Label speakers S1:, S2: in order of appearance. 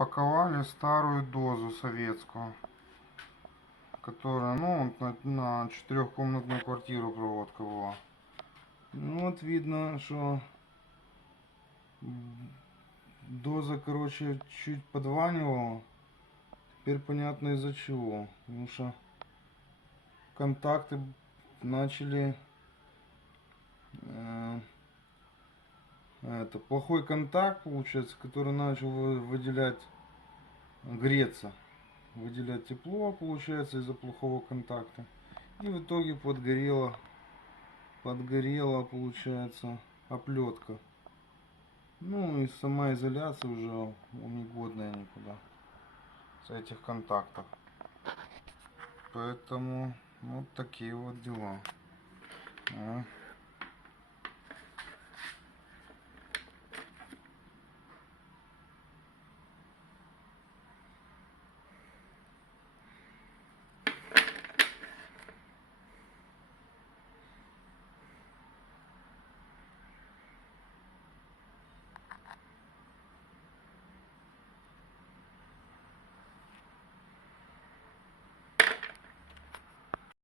S1: Паковали старую дозу советскую, которая, ну, на, на четырехкомнатную квартиру проводка была. Ну, вот видно, что доза, короче, чуть подванивала. Теперь понятно из-за чего. Потому что контакты начали это плохой контакт получается, который начал вы- выделять греться, выделять тепло получается из-за плохого контакта. И в итоге подгорела, подгорела получается оплетка. Ну и сама изоляция уже негодная никуда с этих контактов. Поэтому вот такие вот дела. А.